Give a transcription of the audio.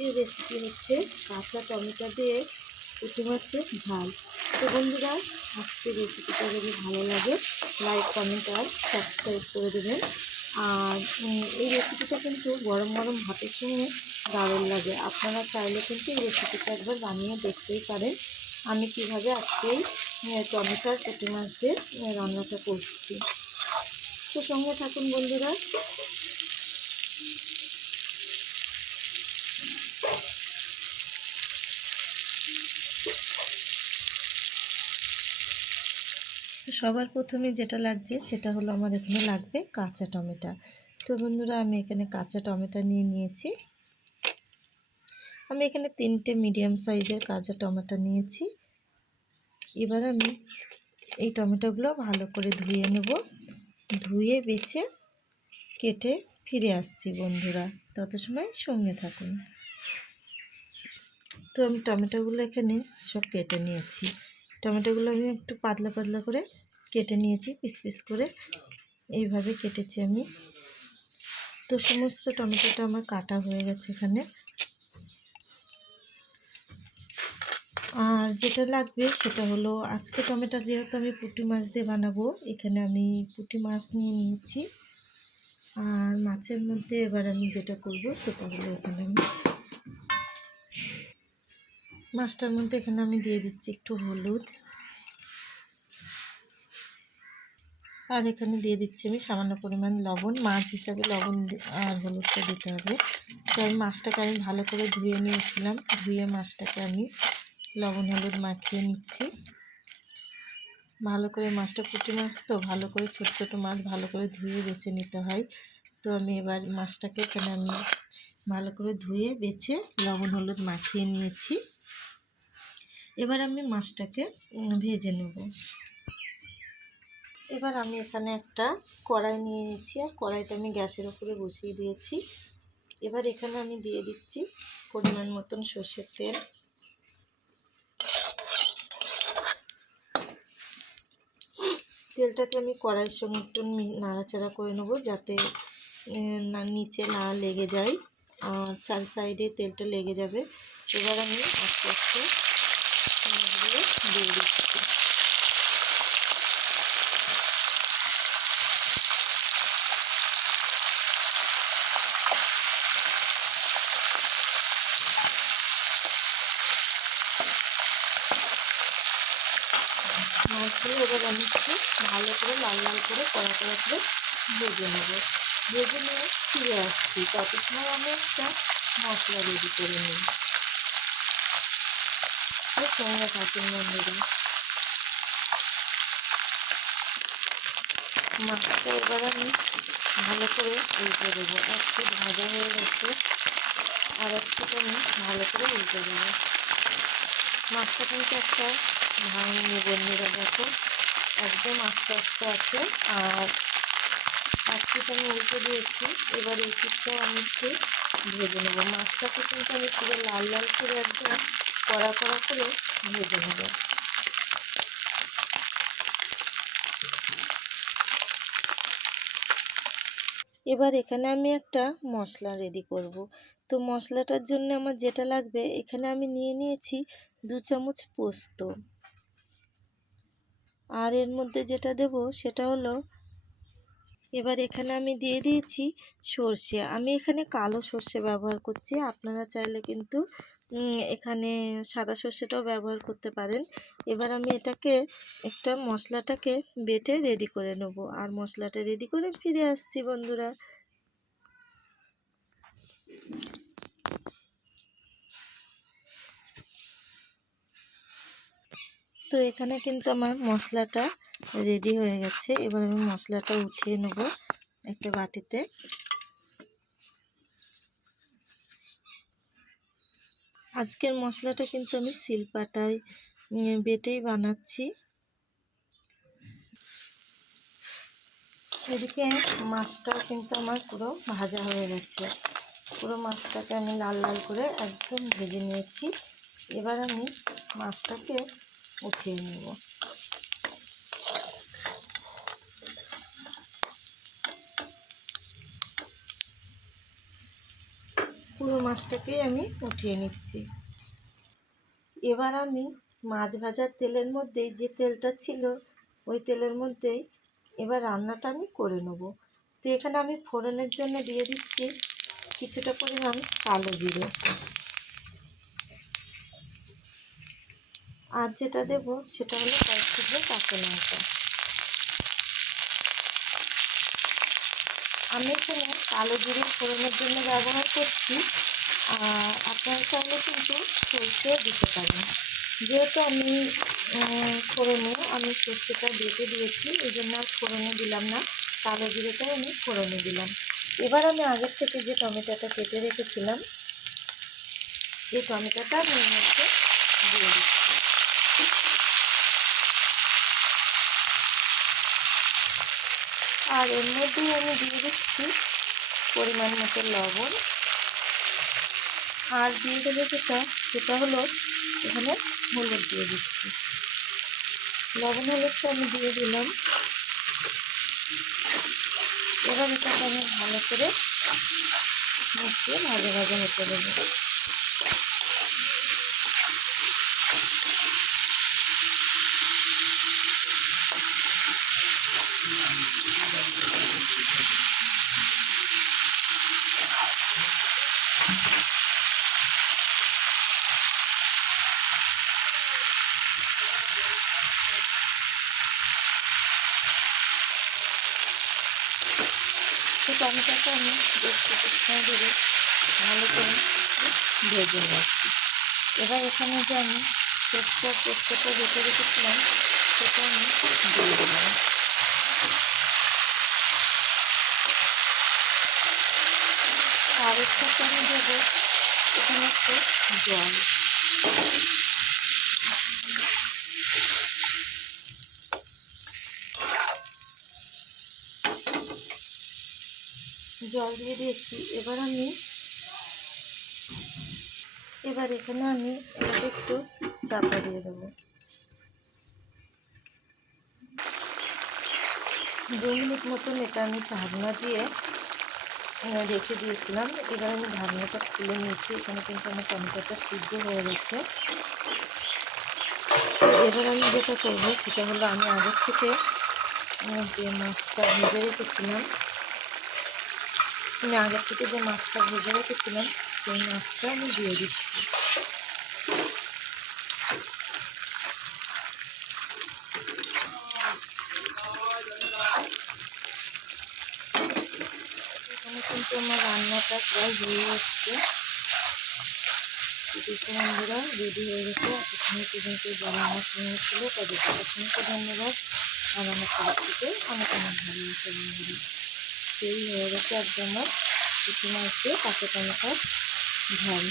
আজকের রেসিপি হচ্ছে কাঁচা টমেটো দিয়ে পুঁটি মাছের ঝাল। তো বন্ধুরা, আজকের রেসিপিটা যদি ভালো লাগে লাইক কমেন্ট আর সাবস্ক্রাইব করে দেবেন। আর এই রেসিপিটা কিন্তু গরম গরম ভাতের সঙ্গে দারুণ লাগে। আপনারা চাইলে কিন্তু এই রেসিপিটা একবার বানিয়ে দেখতেই পারেন। আমি কীভাবে আজকেই টমেটোর পুঁটি মাছ দিয়ে রান্নাটা করছি। তো সঙ্গে থাকুন বন্ধুরা। সবার প্রথমে যেটা লাগছে সেটা হলো আমার এখানে লাগবে কাঁচা টমেটো। তো বন্ধুরা, আমি এখানে কাঁচা টমেটো নিয়ে নিয়েছি। আমি এখানে তিনটে মিডিয়াম সাইজের কাঁচা টমেটো নিয়েছি। এবার আমি এই টমেটোগুলো ভালো করে ধুয়ে নেব। ধুয়ে, বেছে, কেটে ফিরে আসছি বন্ধুরা। তত সময় সঙ্গে থাকুন। তো আমি টমেটোগুলো এখানে সব কেটে নিয়েছি। টমেটোগুলো আমি একটু পাতলা পাতলা করে কেটে নিয়েছি, পিস পিস করে। এইভাবে কেটেছি আমি। তো সমস্ত টমেটোটা আমার কাটা হয়ে গেছে এখানে। আর যেটা লাগবে সেটা হলো, আজকে টমেটো যেহেতু আমি পুঁটি মাছ দিয়ে বানাবো, এখানে আমি পুঁটি মাছ নিয়ে নিয়েছি। আর মাছের মধ্যে এবার আমি যেটা করব সেটা হলো এখানে আমি মাছটার মধ্যে এখানে আমি দিয়ে দিচ্ছি একটু হলুদ। আর এখানে দিয়ে দিচ্ছি আমি সামান্য পরিমাণ লবণ। মাছ হিসাবে লবণ আর হলুদটা দিতে হবে। তো আমি মাছটাকে আমি ভালো করে ধুয়ে নিয়েছিলাম। ধুয়ে মাছটাকে আমি লবণ হলুদ মাখিয়ে নিচ্ছি। ভালো করে মাছটা পুঁটি মাছ তো, ভালো করে ছোটো ছোটো মাছ ভালো করে ধুয়ে বেছে নিতে হয়। তো আমি এবার মাছটাকে এখানে আমি ভালো করে ধুয়ে বেছে লবণ হলুদ মাখিয়ে নিয়েছি। এবার আমি মাছটাকে ভেজে নেব। এবার আমি এখানে একটা কড়াই নিয়ে নিচ্ছি আর কড়াইটা আমি গ্যাসের উপরে বসিয়ে দিয়েছি। এবার এখানে আমি দিয়ে দিচ্ছি পরিমাণ মতন সর্ষের তেল। তেলটাকে আমি কড়াইয়ের সঙ্গে একটু নাড়াচাড়া করে নেব যাতে না, নিচে না লেগে যায়, আর চার সাইডে তেলটা লেগে যাবে। এবার আমি আস্তে আস্তে দিয়ে মাছগুলো এবার আমি একটু ভালো করে লাল লাল করে কড়া কড়া করে ভেজে নেব ভেজে নিয়ে ফিরে আসছি তত সময় আমি একটা মশলা রেডি করে নিই সঙ্গে থাকুন বন্ধুরা মাছটা এবার আমি ভালো করে উল্টে দেবো একটু ভাজা হয়ে গেছে আর একটু আমি ভালো করে উল্টে দেবো মাছটা কিন্তু একটা ভাঙিনি বন্ধুরা দেখো একদম আস্তে আস্তে আছে আর এক আমি উল্টে দিয়েছি এবার এই পিসটাও আমি একটু ভেজে নেব মাছটাকে কিন্তু আমি পুরো লাল লাল করে একদম কড়া কড়া করে ভেজে নেব। এবার এখানে আমি একটা মশলা রেডি করব। তো মশলাটার জন্য আমার যেটা লাগবে, এখানে আমি নিয়ে নিয়েছি দু চামচ পোস্ত। আর এর মধ্যে যেটা দেব, সেটা হলো, এবার এখানে আমি দিয়ে দিয়েছি সর্ষে। আমি এখানে কালো সর্ষে ব্যবহার করছি, আপনারা চাইলে কিন্তু এখানে সাদা সর্ষেটাও ব্যবহার করতে পারেন। এবার আমি এটাকে একটা মশলাটাকে বেটে রেডি করে নেব। আর মশলাটা রেডি করে ফিরে আসছি, বন্ধুরা। তো এখানে কিন্তু আমার মশলাটা রেডি হয়ে গেছে। এবার আমি মশলাটা উঠিয়ে নেব একটা বাটিতে। আজকের মশলাটা কিন্তু আমি শিলপাটায় বেটেই বানাচ্ছি। সেদিকে মাছটাও কিন্তু আমার পুরো ভাজা হয়ে গেছে। পুরো মাছটাকে আমি লাল লাল করে একদম ভেজে নিয়েছি। এবার আমি মাছটাকে উঠিয়ে নেব। পুরো মাছটাকেই আমি উঠিয়ে নিচ্ছি। এবার আমি মাছ ভাজার তেলের মধ্যেই যে তেলটা ছিল, ওই তেলের মধ্যেই এবার রান্নাটা আমি করে নেব। তো এখানে আমি ফোড়নের জন্য দিয়ে দিচ্ছি কিছুটা পরিমাণ কালো জিরে। আর যেটা দেব সেটা হলো কয়েক টুকরো কাঁচা লঙ্কা। আমি এখানে কালো জিরে ফোড়নের জন্য ব্যবহার করছি। আপনারা চাইলে কিন্তু সর্ষে দিতে পারেন। যেহেতু আমি ফোড়নে আমি সর্ষেটা বেটে দিয়েছি, এই জন্য আর ফোড়নে দিলাম না। কালো জিরেটাই আমি ফোড়নে দিলাম। এবার আমি আগের থেকে যে টমেটোটা কেটে রেখেছিলাম, সেই টমেটোটা আমি মধ্যে দিয়ে দিচ্ছি। আর এর মধ্যেই আমি দিয়ে দিচ্ছি পরিমাণ মতো লবণ। আর দিয়ে দেবো যেটা, সেটা হলো এখানে হলুদ দিয়ে দিচ্ছি। লবণ হলুদটা আমি দিয়ে দিলাম। এবার এটাকে আমি ভালো করে মিশিয়ে ভাজা ভাজা হতে দেবো। তো টমেটোটা আমি বেশ কিছুক্ষণ ধরে ভালো করে ভেজে নিচ্ছি। এবার এখানে যে আমি পেস্টটা পেস্টটা রেখে রেখেছিলাম সেটা আমি দিয়ে দিলাম আর এর সাথে আমি দেবো, এখানে একটু জল। জল দিয়ে দিয়েছি, এবার আমি, এবার এখানে আমি এটাকে একটু চাপা দিয়ে দেবো। দু মিনিট মতন এটা আমি ঢাকনা দিয়ে রেখে দিয়েছিলাম। এবার আমি ঢাকনাটা খুলে নিয়েছি। এখানে কিন্তু আমার টমেটোটা সিদ্ধ হয়ে গেছে। এবার আমি যেটা করব সেটা হলো আমি আগের থেকে যে মাছটা ভেজে রেখেছিলাম, আমি আগের থেকে যে মাছটা ভেজে রেখেছিলাম, সেই মাছটা আমি দিয়ে দিচ্ছি। এখানে কিন্তু আমার রান্নাটা প্রায় হয়ে আসছে দেখুন বন্ধুরা রেডি হয়ে গেছে। এখানে পর্যন্ত যারা আমার সঙ্গে ছিল তাদেরকে অসংখ্য ধন্যবাদ আর আমার থেকে অনেক অনেক ভালোবাসা বন্ধুরা। সেই হয়ে গেছে একদম আমার মাছ দিয়ে কাঁচা টমেটোর ঝাল।